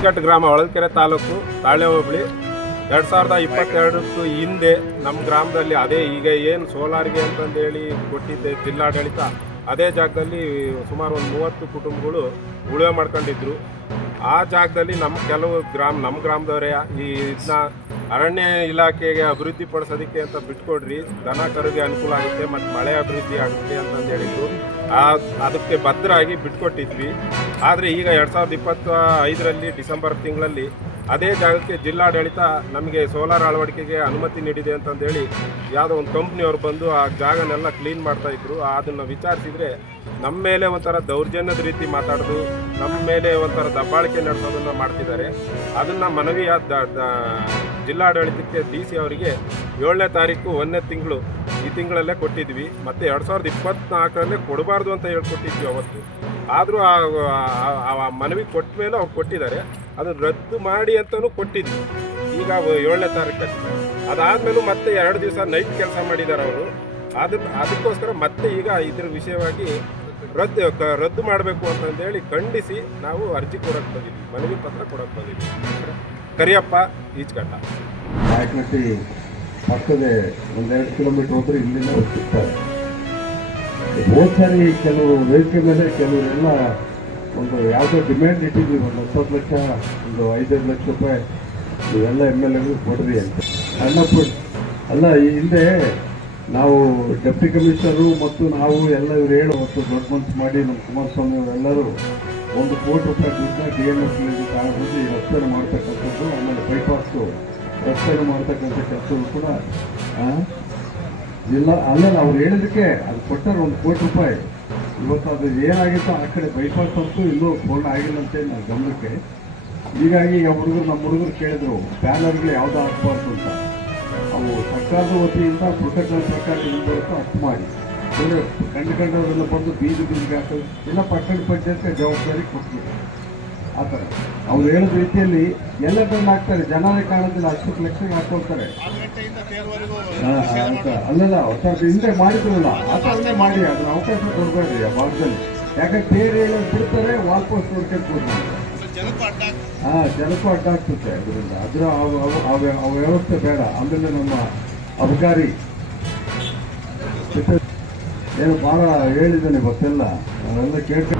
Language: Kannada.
ಈಚ್ಘಟ್ಟ ಗ್ರಾಮ, ಹೊಳಲ್ಕೆರೆ ತಾಲೂಕು, ತಾಳೆ ಹೋಬಳಿ. 2022 ಹಿಂದೆ ನಮ್ಮ ಗ್ರಾಮದಲ್ಲಿ ಅದೇ ಈಗ ಏನು ಸೋಲಾರ್ಗೆ ಅಂತಂದೇಳಿ ಕೊಟ್ಟಿದ್ದೆ ಜಿಲ್ಲಾಡಳಿತ, ಅದೇ ಜಾಗದಲ್ಲಿ ಸುಮಾರು ಒಂದು 30 ಕುಟುಂಬಗಳು ಉಳುಮೆ ಮಾಡ್ಕೊಂಡಿದ್ರು. ಆ ಜಾಗದಲ್ಲಿ ನಮ್ಮ ಗ್ರಾಮದವರೇ ಇದನ್ನ ಅರಣ್ಯ ಇಲಾಖೆಗೆ ಅಭಿವೃದ್ಧಿ ಪಡಿಸೋದಕ್ಕೆ ಅಂತ ಬಿಟ್ಕೊಡ್ರಿ, ದನ ಕರುಗೆ ಅನುಕೂಲ ಆಗುತ್ತೆ ಮತ್ತು ಮಳೆ ಅಭಿವೃದ್ಧಿ ಆಗುತ್ತೆ ಅಂತಂದು ಹೇಳಿದ್ರು. ಅದಕ್ಕೆ ಭದ್ರಾಗಿ ಬಿಟ್ಕೊಟ್ಟಿದ್ವಿ. ಆದರೆ ಈಗ 2025ರಲ್ಲಿ ಡಿಸೆಂಬರ್ ತಿಂಗಳಲ್ಲಿ ಅದೇ ಜಾಗಕ್ಕೆ ಜಿಲ್ಲಾಡಳಿತ ನಮಗೆ ಸೋಲಾರ್ ಅಳವಡಿಕೆಗೆ ಅನುಮತಿ ನೀಡಿದೆ ಅಂತಂದೇಳಿ ಯಾವುದೋ ಒಂದು ಕಂಪ್ನಿಯವ್ರು ಬಂದು ಆ ಜಾಗನೆಲ್ಲ ಕ್ಲೀನ್ ಮಾಡ್ತಾಯಿದ್ರು. ಅದನ್ನು ವಿಚಾರಿಸಿದರೆ ನಮ್ಮ ಮೇಲೆ ಒಂಥರ ದೌರ್ಜನ್ಯದ ರೀತಿ ಮಾತಾಡೋದು, ನಮ್ಮ ಮೇಲೆ ಒಂಥರ ದಬ್ಬಾಳಿಕೆ ನಡೆಸೋದನ್ನು ಮಾಡ್ತಿದ್ದಾರೆ. ಅದನ್ನು ಮನವಿಯ ಜಿಲ್ಲಾಡಳಿತಕ್ಕೆ DC ಅವರಿಗೆ 7ನೇ ತಾರೀಕು 1ನೇ ತಿಂಗಳು ಈ ತಿಂಗಳಲ್ಲೇ ಕೊಟ್ಟಿದ್ವಿ. ಮತ್ತು 2024ರಲ್ಲೇ ಕೊಡಬಾರ್ದು ಅಂತ ಹೇಳ್ಕೊಟ್ಟಿದ್ವಿ ಅವತ್ತು. ಆದರೂ ಆ ಮನವಿ ಕೊಟ್ಟ ಮೇಲೆ ಅವ್ರು ಕೊಟ್ಟಿದ್ದಾರೆ. ಅದನ್ನು ರದ್ದು ಮಾಡಿ ಅಂತಲೂ ಕೊಟ್ಟಿದ್ವಿ ಈಗ 7ನೇ ತಾರೀಕಲ್ಲಿ. ಅದಾದಮೇಲೂ ಮತ್ತೆ 2 ದಿವಸ ನೈಟ್ ಕೆಲಸ ಮಾಡಿದ್ದಾರೆ ಅವರು. ಅದಕ್ಕೋಸ್ಕರ ಮತ್ತೆ ಈಗ ಇದ್ರ ವಿಷಯವಾಗಿ ರದ್ದು ಮಾಡಬೇಕು ಅಂತಂದೇಳಿ ಖಂಡಿಸಿ ನಾವು ಅರ್ಜಿ ಕೊಡೋಕ್ಕೆ ಬಂದಿದ್ವಿ, ಮನವಿ ಪತ್ರ ಕೊಡೋಕ್ಕೆ ಬಂದಿದ್ವಿ. ಕರಿಯಪ್ಪ, ಈಚ್ಘಟ್ಟ. ನಾಯಕನಟ್ಟಿ ಪಕ್ಕದ 1-2 ಕಿಲೋಮೀಟರ್ ಹೋದ್ರೆ ಇಲ್ಲಿಂದ ಸಿಗ್ತಾರೆ. ಹೋದ ಸಾರಿ ಕೆಲವರು ವೇದಿಕೆ ಮೇಲೆ ಕೆಲವರೆಲ್ಲ ಒಂದು ಯಾವುದೋ ಡಿಮ್ಯಾಂಡ್ ಇಟ್ಟಿದ್ವಿ, ಒಂದು 20 ಲಕ್ಷ, ಒಂದು 5-5 ಲಕ್ಷ ರೂಪಾಯಿ ಇವೆಲ್ಲ MLAಗಳು ಕೊಡ್ರಿ ಅಂತ. ಅಲ್ಲ, ಈ ಹಿಂದೆ ನಾವು ಡೆಪ್ಟಿ ಕಮಿಷನರು ಮತ್ತು ನಾವು ಎಲ್ಲ ಇವ್ರು ಹೇಳೋ ಹೊತ್ತು ದೊಡ್ಡ ಮನಸ್ಸು ಮಾಡಿ ನಮ್ಮ ಕುಮಾರಸ್ವಾಮಿ ಅವರೆಲ್ಲರೂ 1 ಕೋಟಿ ರೂಪಾಯಿ ದುಡ್ಡನ್ನ DMS ತಗೊಂಡು ಈ ರಸ್ತೆನ ಮಾಡ್ತಕ್ಕಂಥದ್ದು, ಆಮೇಲೆ ಬೈಪಾಸು ರಸ್ತೆನ ಮಾಡ್ತಕ್ಕಂಥ ಕೆಲಸಗಳು ಕೂಡ ಅಲ್ಲ ಅವ್ರು ಹೇಳಿದಕ್ಕೆ ಅದು ಕೊಟ್ಟರೆ 1 ಕೋಟಿ ರೂಪಾಯಿ. ಇವತ್ತು ಅದು ಏನಾಗಿತ್ತು ಆ ಕಡೆ ಬೈಪಾಸ್ ಅಂತೂ ಇನ್ನೂ ಪೂರ್ಣ ಆಗಿಲ್ಲ ಅಂತೇಳಿ ನನ್ನ ಗಮನಕ್ಕೆ. ಹೀಗಾಗಿ ನಮ್ಮ ಹುಡುಗರು ಕೇಳಿದ್ರು ಬ್ಯಾನರ್ಗಳು ಯಾವುದೂ ಹಾಕ್ಬಾರ್ದು ಅಂತ. ಅವು ಸರ್ಕಾರದ ವತಿಯಿಂದ ಪ್ರೋಟೋಕಾಲ್ ಪ್ರಕಾರ ಏನು ಬರುತ್ತೋ ಅಷ್ಟು ಮಾಡಿ, ಅಂದರೆ ಕಂಡುಕೊಂಡವರೆಲ್ಲ ಬಂದು ಬೀದಿಗೆ ಹಾಕೋದು ಎಲ್ಲ ಪಟ್ಟಣ ಪಂಚಾಯತ್ಗೆ ಜವಾಬ್ದಾರಿ ಕೊಟ್ಬಿಟ್ಟು ಆ ಥರ ಅವ್ರು ಹೇಳಿದ ರೀತಿಯಲ್ಲಿ ಎಲ್ಲದನ್ನು ಹಾಕ್ತಾರೆ. ಜನರೇ ಕಾಣೋದಿಲ್ಲ, 10 ಲಕ್ಷಕ್ಕೆ ಹಾಕೊಳ್ತಾರೆ. ಅಲ್ಲಲ್ಲ ಹಿಂದೆ ಮಾಡಿದ್ರಲ್ಲ ಆ ಥರನೇ ಮಾಡಿ ಅದನ್ನ ಅವಕಾಶ ಕೊಡಬೇಡ್ರಿ ಆ ಭಾಗದಲ್ಲಿ. ಯಾಕಂದ್ರೆ ಬೇರೆ ಹೇಳೋದು ಬಿಡ್ತಾರೆ, ವಾಪಸ್ ನೋಡ್ಕೊಂಡು ಜನಕ್ಕೂ ಅಡ್ಡ ಆಗ್ತದೆ. ಅದರಿಂದ ಅದರ ವ್ಯವಸ್ಥೆ ಬೇಡ. ಆಮೇಲೆ ನಮ್ಮ ಅಬಕಾರಿ ಏನು ಭಾಳ ಹೇಳಿದ್ದಾನೆ ಗೊತ್ತಿಲ್ಲ, ಅದೆಲ್ಲ ಕೇಳ್ಕೊಂಡು